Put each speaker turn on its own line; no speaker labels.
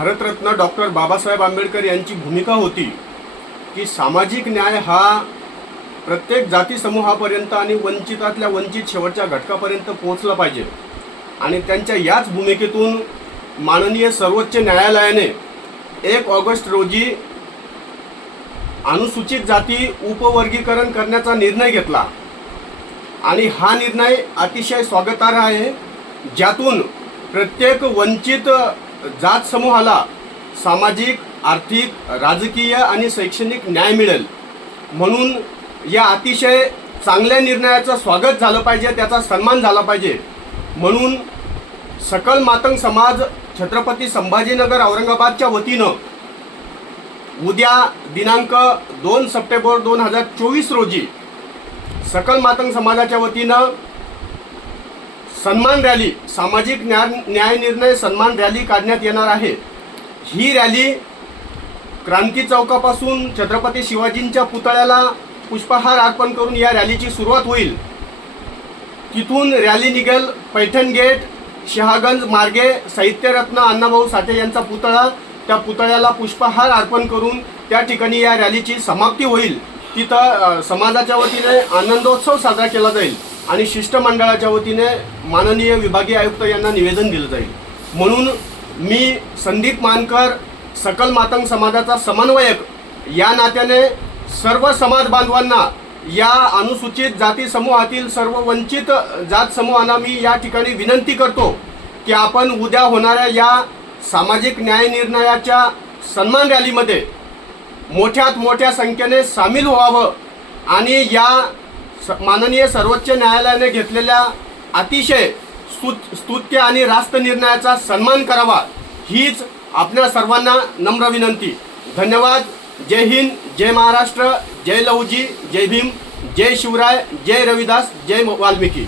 Bharat Ratna doctor Babasaheb Ambedkar यांची भूमिका होती की सामाजिक न्याय हा प्रत्येक जाती समूहापर्यंत आणि वंचितातल्या वंचित शेवटच्या घटकापर्यंत पोहोचला पाहिजे. आणि त्यांच्या याच भूमिकेतून माननीय सर्वोच्च न्यायालयाने एक ऑगस्ट रोजी अनुसूचित जाती उपवर्गीकरण करण्याचा निर्णय घेतला. आणि हा निर्णय अतिशय स्वागतार्ह आहे ज्यातून प्रत्येक वंचित जात समूहाला सामाजिक आर्थिक राजकीय आणि शैक्षणिक न्याय मिळेल. म्हणून या अतिशय चांगल्या निर्णयाचं स्वागत झालं पाहिजे त्याचा सन्मान झाला पाहिजे. म्हणून सकल मातंग समाज छत्रपती संभाजीनगर औरंगाबादच्या वतीनं उद्या दिनांक दोन सप्टेंबर दोन हजार चोवीस रोजी सकल मातंग समाजाच्या वतीनं सन्मान रॅली सामाजिक न्याय न्याय निर्णय सन्मान रॅली काढण्यात येणार आहे. ही रॅली क्रांती चौकापासून छत्रपती शिवाजींच्या पुतळ्याला पुष्पहार अर्पण करून या रॅलीची सुरुवात होईल. तिथून रॅली निघेल पैठण गेट शहागंज मार्गे साहित्यरत्न अण्णाभाऊ साठे यांचा पुतळा त्या पुतळ्याला पुष्पहार अर्पण करून त्या ठिकाणी या रॅलीची समाप्ती होईल. तिथं समाजाच्या वतीने आनंदोत्सव साजरा केला जाईल. आणि शिष्टमंडळाच्या वतीने माननीय विभागीय आयुक्त यांना निवेदन दिलं जाईल. म्हणून मी संदीप मानकर सकल मातंग समाजाचा समन्वयक या नात्याने सर्व समाज बांधवांना या अनुसूचित जाती समूहातील सर्व वंचित जात समूहांना मी या ठिकाणी विनंती करतो की आपण उद्या होणाऱ्या या सामाजिक न्याय निर्णयाच्या सन्मान रॅलीमध्ये मोठ्यात मोठ्या संख्येने सामील व्हावं आणि या स- माननीय सर्वोच्च न्यायालयाने घेतलेल्या अतिशय स्तुत स्तुत्य आणि रास्त निर्णयाचा सन्मान करावा हीच आपल्या सर्वांना नम्र विनंती. धन्यवाद. जय हिंद. जय महाराष्ट्र. जय लहुजी. जय भीम. जय शिवराय. जय रविदास. जय वाल्मिकी.